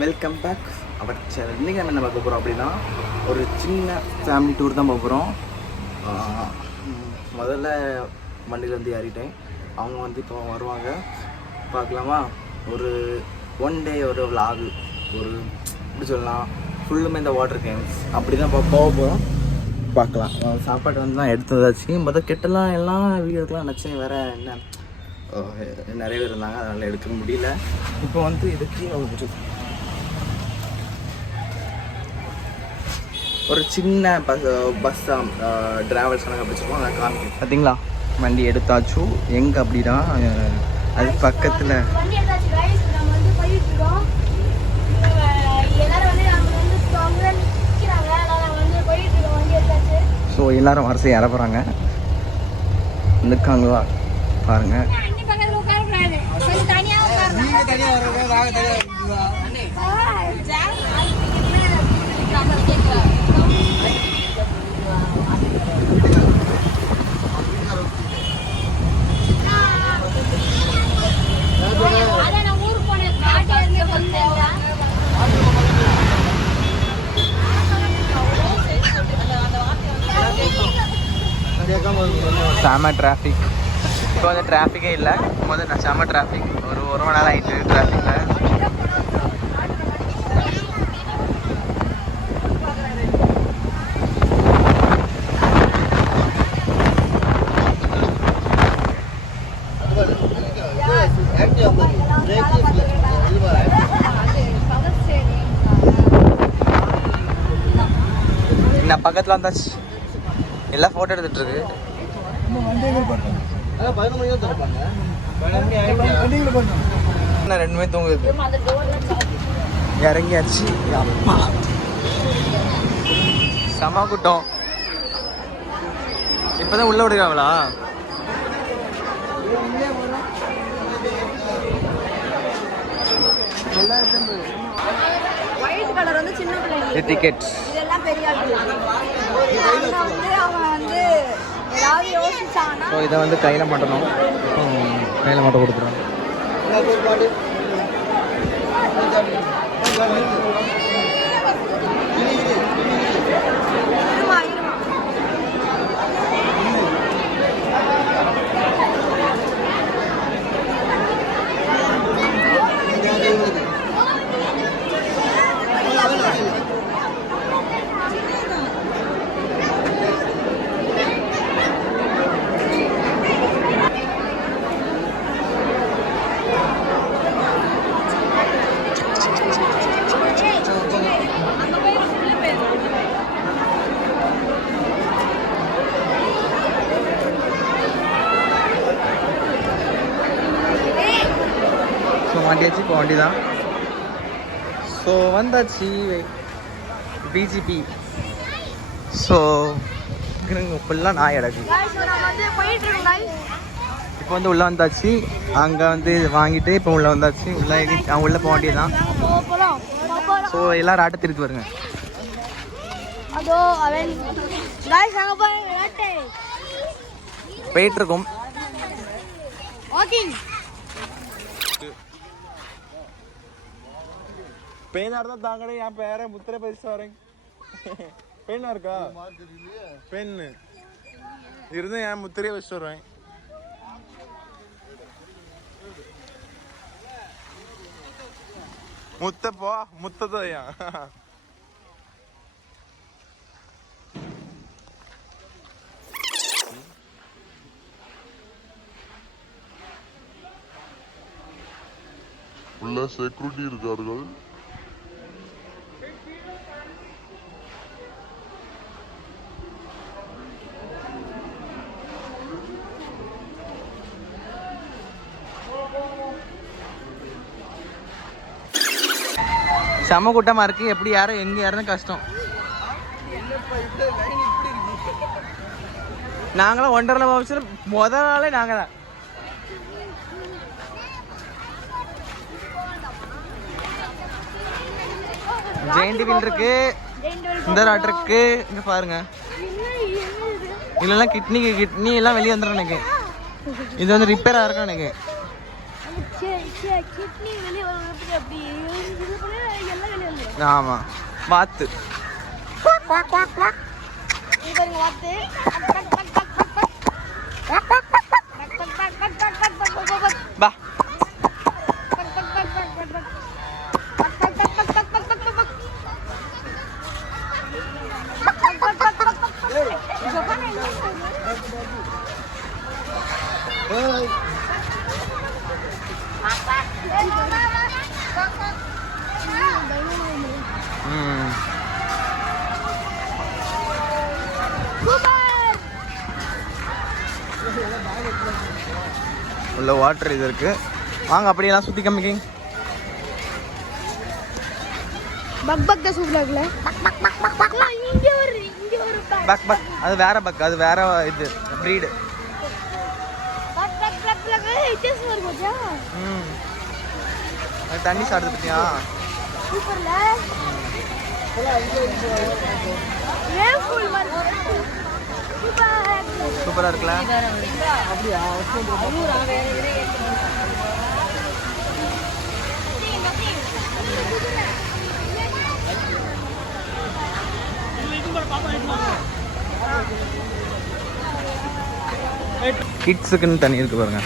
Welcome back our channel. இன்றைக்கி நம்ம என்ன பார்க்க போகிறோம் அப்படின்னா, ஒரு சின்ன ஃபேமிலி டூர் தான் போக போகிறோம். முதல்ல வண்டியிலேருந்து ஏறிட்டேன். அவங்க வந்து இப்போ வருவாங்க, பார்க்கலாமா? ஒரு ஒன் டே ஒரு விலாகு, ஒரு எப்படி சொல்லலாம், ஃபுல்லுமே இந்த வாட்டர் கேம்ஸ் அப்படி தான் போக போகிறோம். பார்க்கலாம். சாப்பாடு வந்து தான் எடுத்ததாச்சு. மொதல் கெட்டெல்லாம் எல்லாம் வீடியோக்கெலாம் நினச்சேன், வேறு என்ன நிறைய பேர் இருந்தாங்க, அதனால் எடுக்க முடியல. இப்போ வந்து இதுக்கு ஒரு சின்ன பஸ் தான் ட்ராவல்ஸ் கணக்கு பிடிச்சிருக்கோம். அதை காமிக்கும். பார்த்தீங்களா, வண்டி எடுத்தாச்சு. எங்கே அப்படின்னா, அது பக்கத்தில். ஸோ எல்லாரும் வரிசை ஏற போகிறாங்க. இருக்காங்களா பாருங்க. செம டிராஃபிக். இப்போ வந்து டிராஃபிக்கே இல்லை. முதல்ல நான் செம டிராஃபிக். ஒரு மணி நேரம் ஆகிட்டு டிராஃபிக்கில். நான் பக்கத்தில் வந்தாச்சு. எல்லாம் ஃபோட்டோ எடுத்துகிட்டு இருக்கு. ரெண்டுமே தூங்குது. இறங்கியாச்சு. செம கூட்டம். இப்பதான் உள்ள விடுறாங்களா? ஒயிட் கலர் வந்து சின்ன பிள்ளைங்க டிக்கெட். இதெல்லாம் பெரிய வந்து ஏதாவது யோசிச்சாங்கன்னா, ஸோ இதை வந்து கையில் மாட்டணும். கையில் மாட்ட கொடுத்துருவோம். வண்டியாச்சு. இப்போ வண்டி தான். ஸோ வந்தாச்சு பிஜிபி. ஸோ ஃபுல்லாக நாய் கிடக்கு. இப்போ வந்து உள்ளே வந்தாச்சு. அங்கே வந்து வாங்கிட்டு இப்போ உள்ளே வந்தாச்சு. உள்ளே போக வேண்டியது தான். ஸோ எல்லாரும் ஆட்டத்திற்கு வருங்க. போயிட்டு இருக்கோம். पेन अर्धा दांगड़े यहाँ पे आ रहे मुत्तरे पैसे आ रहे पेन और का पेन इरने यहाँ मुत्तरे पैसे आ रहे मुत्ते पो मुत्ते तो यहाँ உள்ள செக்யூரிட்டி இருக்கார்கள். செம கூட்டமாக இருக்குது. எப்படி யாரும் எங்கே யாருன்னு கஷ்டம். நாங்களாம் ஒன்றரை வருஷம் முதல் நாளே நாங்கள் தான். ஜெயிண்ட் வீல் இருக்கு, இந்த ராட் இருக்கு. இங்கே பாருங்க, இல்லைன்னா கிட்னி எல்லாம் வெளியே வந்துடும் எனக்கு. இது வந்து ரிப்பேராக இருக்கும் எனக்கு. கிட்னி வெளியே வரப்படி அப்படி எல்லாம் வெளியே வந்துடும். ஆமாம் வாத்து இது பாருங்க வாத்து. பா உள்ள வாட்டர் இது இருக்கு. வாங்க அப்படியெல்லாம் சுற்றி காமிக்கிங்க. பக் பக் தான் சூப்பரா இருக்குல்ல. இங்க ஒரு பக் பக் அது வேற பக், அது வேற இது breed. Pug pug pug pug it's ஒரு மஜா. அது தண்ணி சாடுது பத்தியா? சூப்பர்ல. ஏன் ஃபுல் மாதிரி சூப்பரா இருக்குல்ல. அப்படியே கிட்ஸுக்குன்னு தண்ணி இருக்கு பாருங்க.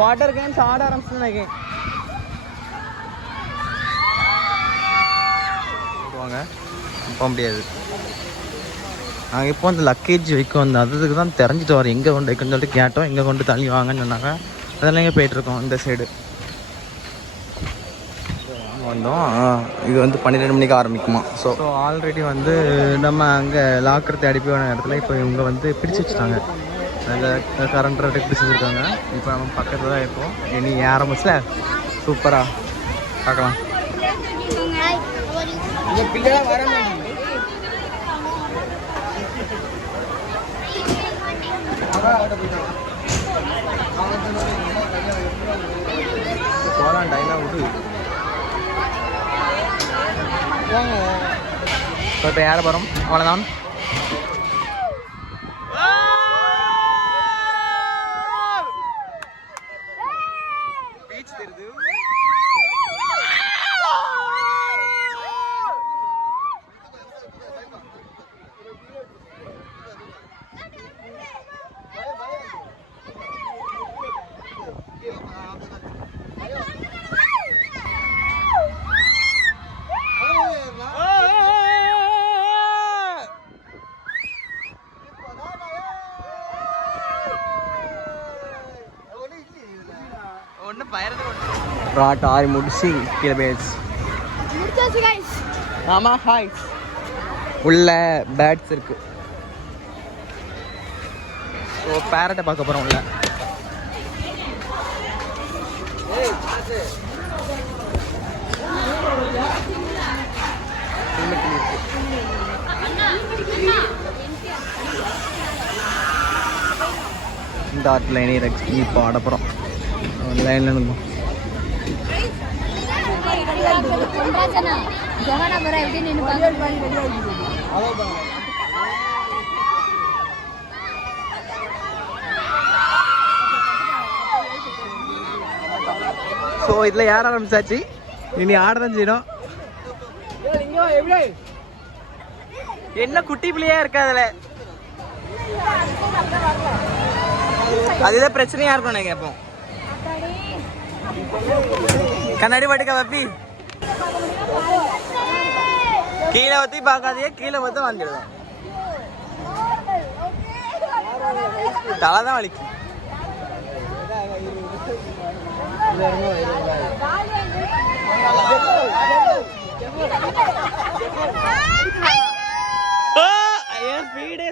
வாட்டர் கேம்ஸ் ஆட ஆரம்பிச்சு நினைக்கிறேன். வாங்க போக முடியாது. நாங்கள் இப்போ அந்த லக்கேஜ் வைக்க வந்தோம், அதுக்கு தான் தெரிஞ்சுட்டு வரோம் எங்கே கொண்டு வைக்கணும்னு சொல்லிட்டு கேட்டோம். எங்கே கொண்டு தள்ளி வாங்கன்னு சொன்னாங்க. அதெல்லாம் இங்கே போயிட்டுருக்கோம் இந்த சைடு வந்தோம். இது வந்து 12 மணிக்கு ஆரம்பிக்குமா. ஸோ ஆல்ரெடி வந்து நம்ம அங்கே லாக்கர் தேடி போன இடத்துல இப்போ இவங்க வந்து பிரித்து வச்சுட்டாங்க. அதில் கரண்ட் ரேட்டுக்கு பிடிச்சி வச்சுருக்காங்க. இப்போ நம்ம பக்கத்தில் தான் இருப்போம். இனி ஆரம்பிச்சுல சூப்பராக பார்க்கலாம். போகலாம் டைலாக விடு. இப்போ யாரை போகிறோம்? அவ்வளோதான். ராட் ஆரி முடிச்சு கீழே போயிடுச்சு. ஆமாம் ஹாய். உள்ள பேட்ஸ் இருக்கு. ஸோ பேரட்டை பார்க்க போகிறோம் உள்ள. இந்த ஆர்ட் லைனே இப்போ ஆட போகிறோம். லைனில் இருக்கும். ஸோ இதில் யார் ஆரம்பிச்சாச்சு, இனி ஆடதான் செய்யணும். என்ன குட்டி பிள்ளையா இருக்கு அதில், அதுதான் பிரச்சனையா இருக்கும். நான் கேட்போம் கண்ணாடி பட்டுக்க வப்பி கீழே ஊற்றி பார்க்காதே, கீழே பார்த்து வந்துடுவேன். தலை தான் வலிக்கும்.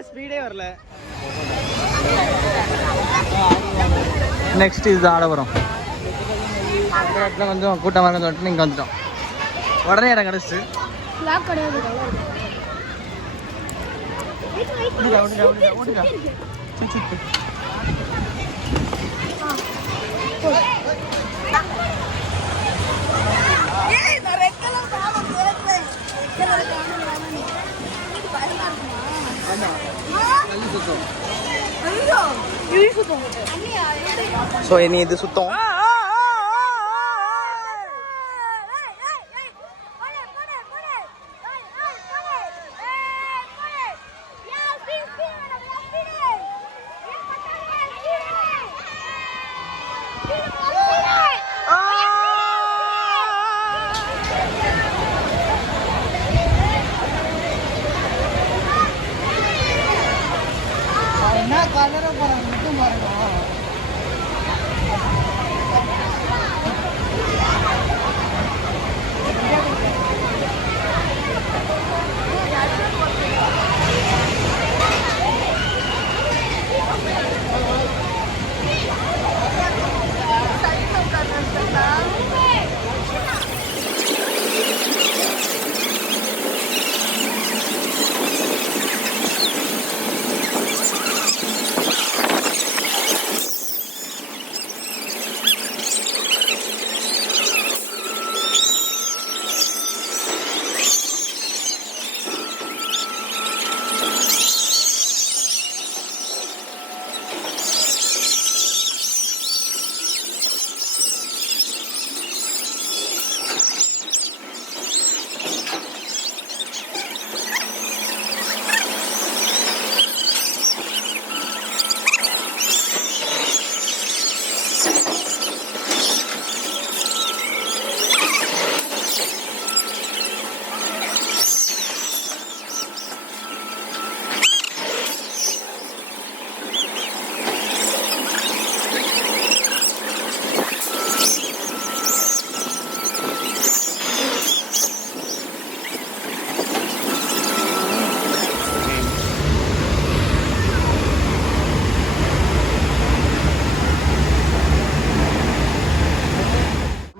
ஸ்பீடே வரல. நெக்ஸ்ட் இது ஆட வரும். அந்த இடத்துல கொஞ்சம் கூட்டமாக இருக்க சொல்லிட்டு இங்கே வந்துட்டோம். உடனே இடம் கிடச்சிட்டு ஸோ இனி இது சுத்தம்.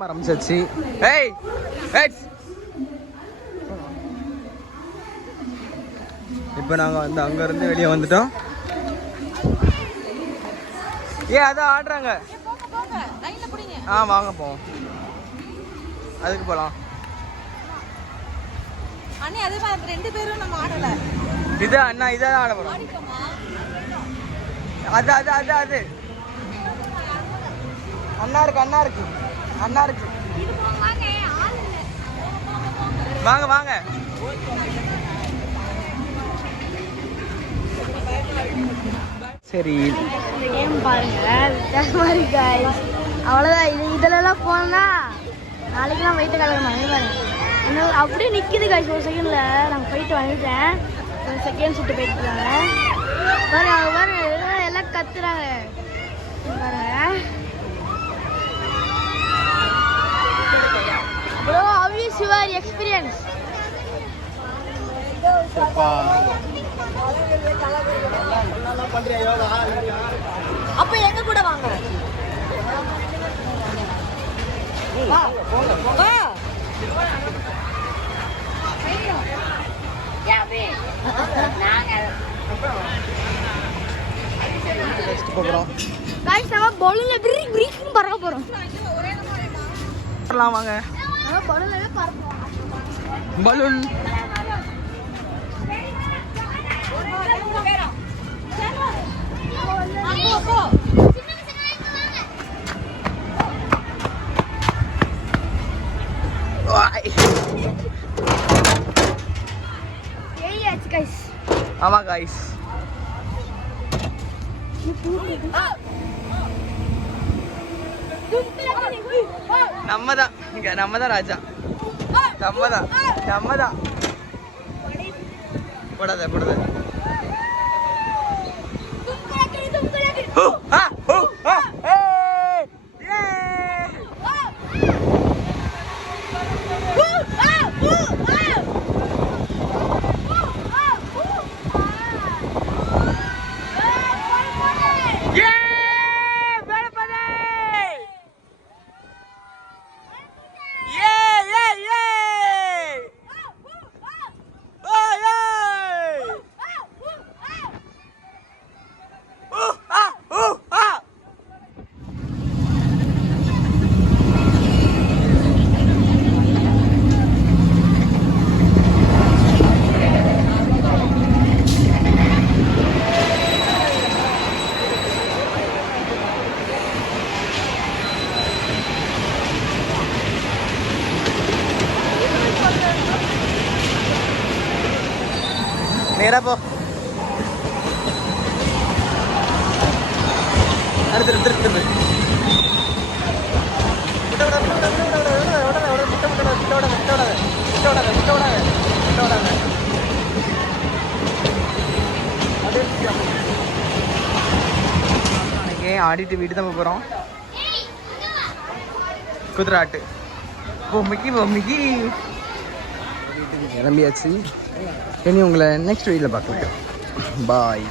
ஆரம்பிச்சாச்சு. ஏய் இப்போ நாங்கள் வந்து அங்கேருந்து வெளியே வந்துட்டோம். அதான் ஆடுறாங்க. வாங்க போவோம். அதுக்கு போகலாம். இது அண்ணா இதான் ஆட போகிறோம். அது அண்ணா இருக்கு வாங்க. சரி இந்த கேம் பாருங்க, வித்தியாசமா இருக்கு गाइस. அவ்வளவுதான். இதெல்லாம் போனா நாளைக்குலாம் வெயிட் கலரமா பாருங்க. இன்னும் அப்படியே நிக்குது गाइस. ஒரு செகண்ட்ல நாங்க போயிட்டு வந்துட்டேன். ஒரு செகண்ட் சுட்டு போயிட்டுறாங்க பாருங்க. எல்லாம் கத்துறாங்க பாருங்க. Bro, how is your experience? அப்ப எங்க கூட வாங்க. गाइस நம்ம பலூன்ல பிரீக் பிரீக்னு பறக்க போறோம். வரலாம் வாங்க. நம்ம பலூன்ல பறப்போம். பலூன் ஆமா गाइस. நம்மதான் ராஜா. நம்மதான் போடாத நேரா போ. அடுத்து திருத்து ஆடிட்டு வீட்டு தான் போகிறோம். குதிராட்டு பொம்மைக்கு வீட்டுக்கு கிளம்பியாச்சு. இனி உங்களை நெக்ஸ்ட் வீடியோவில் பார்க்கலாம். பாய்.